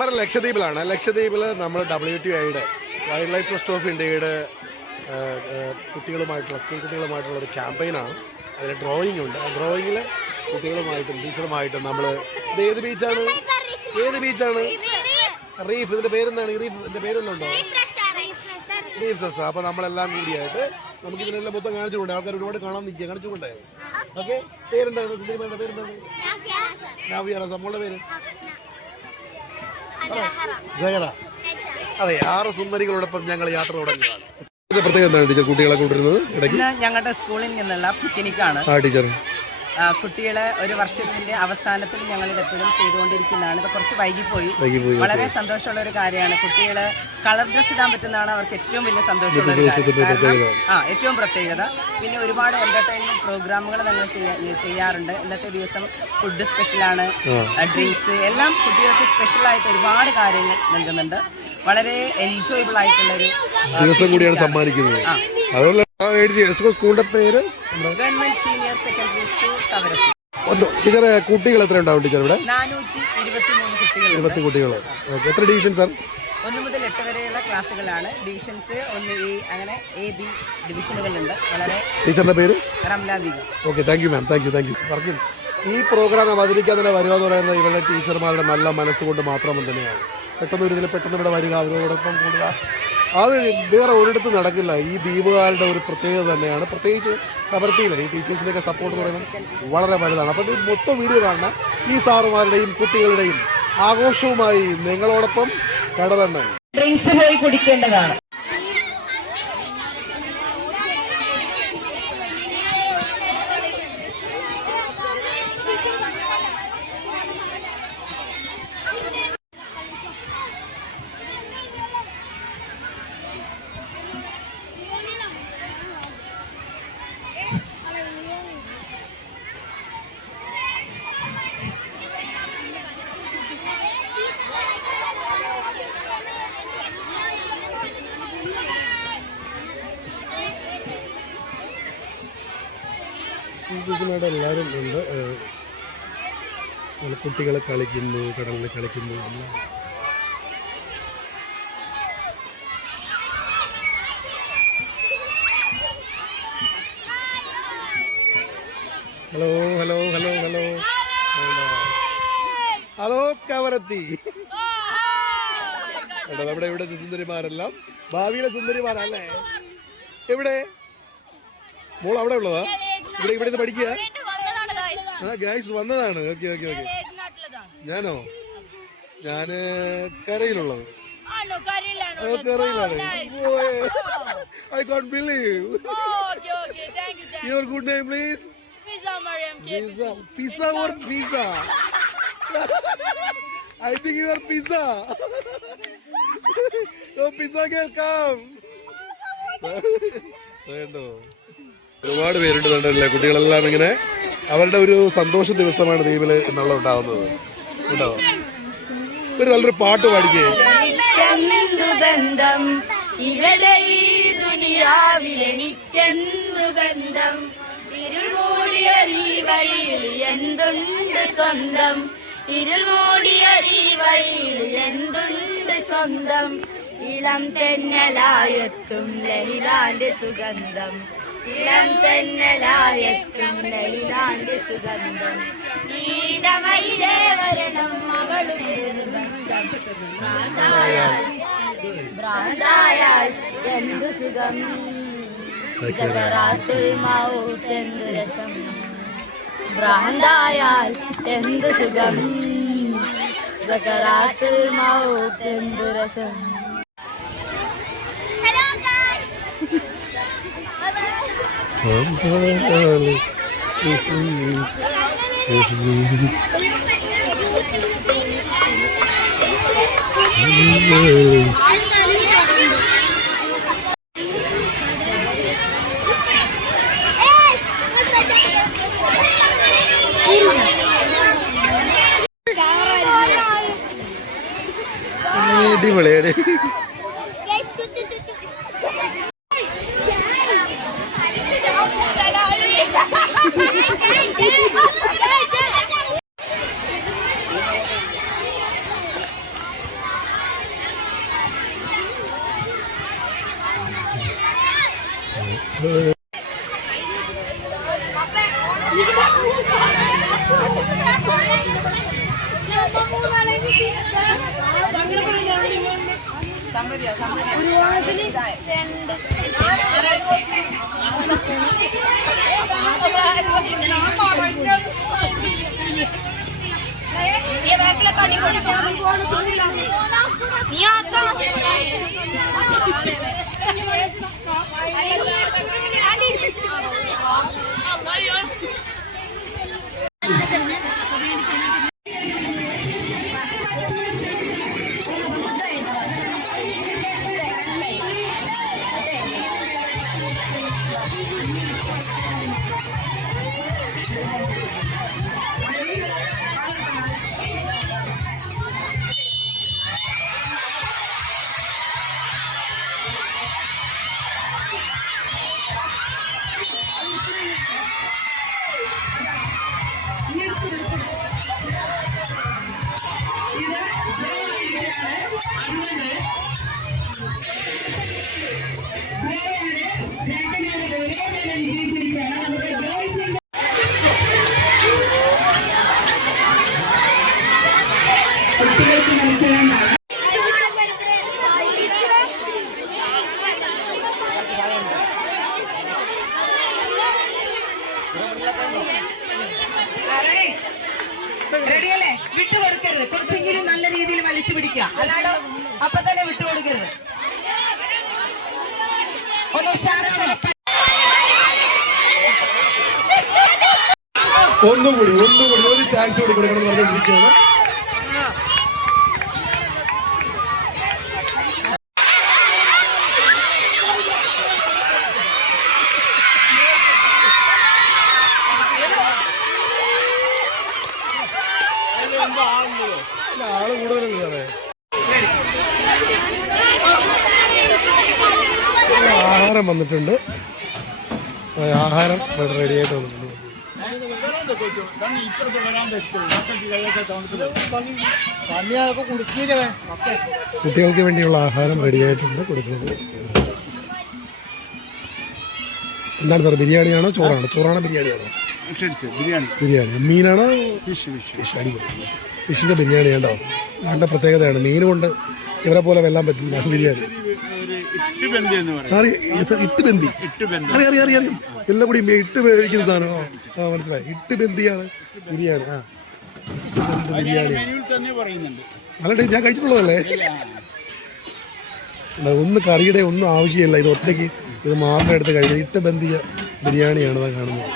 Camera ലക്ഷദ്വീപിലാണ്. ലക്ഷദ്വീപിൽ നമ്മൾ WTIയുടെ wild life trust of ഇന്ത്യയുടെ കുട്ടികളുമായിട്ടുള്ള സ്കൂൾ കുട്ടികളുമായിട്ടുള്ള ഒരു ക്യാമ്പയിനാണ്. അതിൽ ഡ്രോയിങ് ഉണ്ട്. ആ ഡ്രോയിങ്ങിൽ കുട്ടികളുമായിട്ടും ടീച്ചറുമായിട്ടും നമ്മൾ ഏത് ബീച്ചാണ് റീഫ്. ഇതിൻ്റെ പേരെന്താണ്? ഇതിൻ്റെ പേരെല്ലാം റീഫ് റെസ്റ്റ്. അപ്പോൾ നമ്മളെല്ലാം കൂടിയായിട്ട് നമുക്ക് ഇതിനെല്ലാം മൊത്തം കാണിച്ചുകൊണ്ട് ആൾക്കാർ ഒരുപാട് കാണാൻ നിൽക്കുക, കാണിച്ചുകൊണ്ടേ. ഓക്കെ, പേരെന്താണ്? സുന്ദരിമാരുടെ പേരെന്താണ്? നാവിയ. നമ്മളുടെ പേര് ജയറ. അതെ, 6 സുന്ദരികളോടൊപ്പം ഞങ്ങൾ യാത്ര തുടങ്ങിയതാണ്. ഇത് പ്രത്യേകം എന്താണ് ടീച്ചർ കുട്ടികളെ കൊണ്ടുവരുന്നത്? ഇടയ്ക്ക് ഞങ്ങളുടെ സ്കൂളിൽ നിന്നുള്ള പിക്നിക്കാണ്. ടീച്ചർ കുട്ടികളെ ഒരു വർഷത്തിന്റെ അവസാനത്തിൽ ഞങ്ങൾ ഇതെപ്പോഴും ചെയ്തുകൊണ്ടിരിക്കുന്നതാണ്. ഇത് കുറച്ച് വൈകിപ്പോയി. വളരെ സന്തോഷമുള്ള ഒരു കാര്യമാണ്. കുട്ടികളെ കളർ ഡ്രസ് ഇടാൻ പറ്റുന്നതാണ് അവർക്ക് ഏറ്റവും വലിയ സന്തോഷമുള്ള ഒരു കാര്യം. ഏറ്റവും പ്രത്യേകത. പിന്നെ ഒരുപാട് എന്റർടൈൻമെന്റ് പ്രോഗ്രാമുകൾ ഞങ്ങൾ ചെയ്യാറുണ്ട്. ഇന്നത്തെ ദിവസം ഫുഡ് സ്പെഷ്യലാണ്, ഡ്രിങ്ക്സ് എല്ലാം കുട്ടികൾക്ക് സ്പെഷ്യലായിട്ട് ഒരുപാട് കാര്യങ്ങൾ നൽകുന്നുണ്ട്. വളരെ എൻജോയബിൾ ആയിട്ടുള്ള ഒരു ദിവസം കൂടിയാണ് സമ്മാനിക്കുന്നത്. സ്കൂളിന്റെ പേര് government senior secondary school Kavaratti. ടീച്ചറെ കുട്ടികൾ എത്ര ഉണ്ടാവും ടീച്ചർ ഇവിടെ? 423 കുട്ടികൾ. എത്ര ഡിവിഷൻ സാർ? 1 മുതൽ 8 വരെയുള്ള ക്ലാസ്സുകളാണ്. ഡിവിഷൻസ് 1A അങ്ങനെ AB ഡിവിഷനുകളുണ്ട്. വളരെ ടീച്ചറിന്റെ പേര് Ramla Begum. Okay, thank you ma'am. Thank you. വർക്കിൻ ഈ പ്രോഗ്രാം അവതരിക്കാൻ തന്നെ വരിക എന്ന് പറയുന്നത് ഇവരുടെ ടീച്ചർമാരുടെ നല്ല മനസ്സുകൊണ്ട് മാത്രം തന്നെയാണ്. പെട്ടെന്ന് ഇവിടെ വരിക, അവരോടൊപ്പം കൂടുക, അത് വേറെ ഒരിടത്ത് നടക്കില്ല. ഈ ദ്വീപുകാരുടെ ഒരു പ്രത്യേകത തന്നെയാണ്. പ്രത്യേകിച്ച് കവരത്തിയിലെ ഈ ടീച്ചേഴ്സിൻ്റെയൊക്കെ സപ്പോർട്ട് എന്ന് പറയുന്നത് വളരെ വലുതാണ്. അപ്പോൾ ഇത് മൊത്തം വീഡിയോ കാണുന്ന ഈ സാറുമാരുടെയും കുട്ടികളുടെയും ആഘോഷവുമായി നിങ്ങളോടൊപ്പം കടലെണ്ണ ഡ്രിങ്ക്സ് പോയി കുടിക്കേണ്ടതാണ്. എല്ലാവരും ഉണ്ട്. കുട്ടികൾ കളിക്കുന്നു, കടലിൽ കളിക്കുന്നു. ഹലോ കവരത്തി. നമ്മുടെ ഇവിടെ സുന്ദരിമാരെല്ലാം ഭാവിയിലെ സുന്ദരിമാരല്ലേ? എവിടെ മോൾ? അവിടെ ഉള്ളതാ? ഇവിടെ നിന്ന് പഠിക്കുക? ഗൈസ് വന്നതാണ്. ഓക്കെ. ഞാനോ? ഞാന് കരയിലുള്ളത്. കരയിലാണ്. I can't believe. Your good name please? Pizza or pizza? I think you are pizza. Oh, pizza girl, come. ഒരുപാട് പേരുണ്ട് കുട്ടികളെല്ലാം ഇങ്ങനെ അവരുടെ ഒരു സന്തോഷ ദിവസമാണ് ദ്വീപിൽ എന്നുള്ള ഉണ്ടാവുന്നത് കേട്ടോ. ഒരു നല്ലൊരു പാട്ട് പാടിക്കേ. ഇളം തെന്നലായെത്തും ലൈലാന്റെ സുഗന്ധം, ഇളം തെന്നലായെത്തും ലൈലാന്റെ സുഗന്ധം, ഈടമയിലേ വരണം മകളുടെ ബന്ധം, ഭ്രാന്തായാൽ എന്തു സുഖം, ജഗറാത്തുൽ മൗത്ത് എന്തു രസം, ഭ്രാന്തായാൽ എന്തു സുഖം, ജഗറാത്തുൽ മൗത്ത് എന്തു രസം. അടിപൊളിയാണ്. റെഡിയല്ലേ? വിട്ടുകൊടുക്കരുത്. കുറച്ചെങ്കിലും നല്ല രീതിയിൽ വലിച്ചു പിടിക്കുക. അല്ലാണ്ട് അപ്പൊ തന്നെ വിട്ടുകൊടുക്കരുത്. ഒന്നുകൂടി ഒരു ചാൻസ് കൂടി കൊടുക്കണം പറഞ്ഞുകൊണ്ടിരിക്കുകയാണ്. ആള് കൂടുതലല്ലേ സാറേ? ആഹാരം വന്നിട്ടുണ്ട്. ആഹാരം റെഡി ആയിട്ട് വന്നിട്ടുണ്ട്. കുട്ടികൾക്ക് വേണ്ടിയുള്ള ആഹാരം റെഡി ആയിട്ടുണ്ട് കൊടുക്കുന്നത്. എന്താണ് സാർ, ബിരിയാണിയാണോ ചോറാണോ? ചോറാണോ ബിരിയാണിയാണോ? ബിരിയാണി. മീനാണോ? ഫിഷ്. അടിപൊളി. ഫിഷിന്റെ ബിരിയാണി ഉണ്ടോ? നല്ല പ്രത്യേകതയാണ്. മീൻ കൊണ്ട് ഇവരെ പോലെ വെല്ലാൻ പറ്റില്ല ബിരിയാണി. ഇട്ട് ബന്തി അറിയാം. എല്ലാം കൂടി ഇട്ട് വേവിക്കുന്ന സാധനം. മനസ്സിലായി. ഇട്ട് ബന്തിയാണ് ബിരിയാണി. ബിരിയാണി അല്ലട്ടെ, ഞാൻ കഴിച്ചിട്ടുള്ളതല്ലേ. ഒന്ന് കറിയുടെ ഒന്നും ആവശ്യമില്ല. ഇത് ഒറ്റയ്ക്ക് ഇത് മാത്രം എടുത്ത് കഴിക്കുന്നത്. ഇട്ട് ബന്തിയ ബിരിയാണിയാണ് അതാ കാണുന്നത്.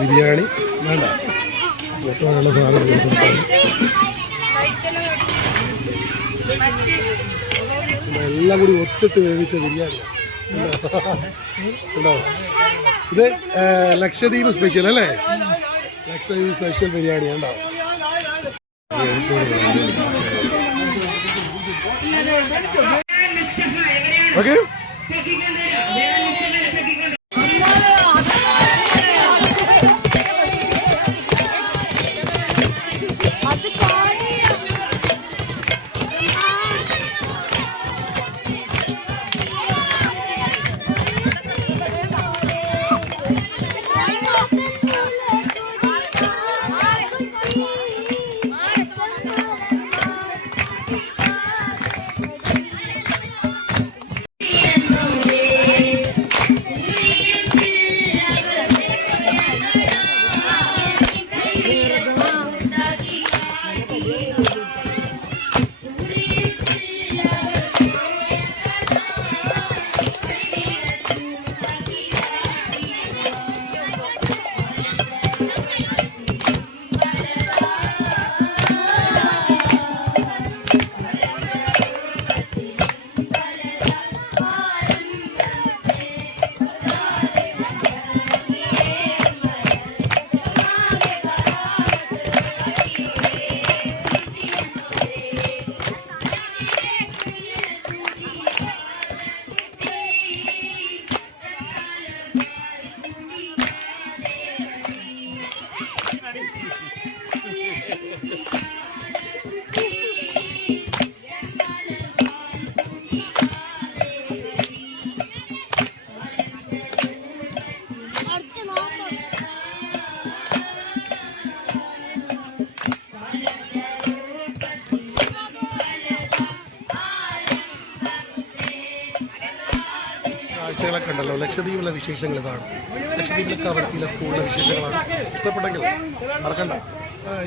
ബിരിയാണി വേണ്ട, മൊത്തമുള്ള സാധനം എല്ലാം കൂടി ഒത്തിട്ട് വേവിച്ച ബിരിയാണി ഉണ്ടോ? ഇത് ലക്ഷദ്വീപ് സ്പെഷ്യൽ അല്ലേ? ലക്ഷദ്വീപ് സ്പെഷ്യൽ ബിരിയാണി ഉണ്ടോ? ഓക്കെ. കാഴ്ചകളൊക്കെ ഉണ്ടല്ലോ. ലക്ഷദ്വീപിലെ വിശേഷങ്ങൾ ഇതാണ്. ലക്ഷദ്വീപിലെ കവരത്തിയിലെ സ്കൂളിലെ വിശേഷങ്ങളാണ്. ഇഷ്ടപ്പെട്ടെങ്കിൽ മറക്കണ്ട. ബൈ.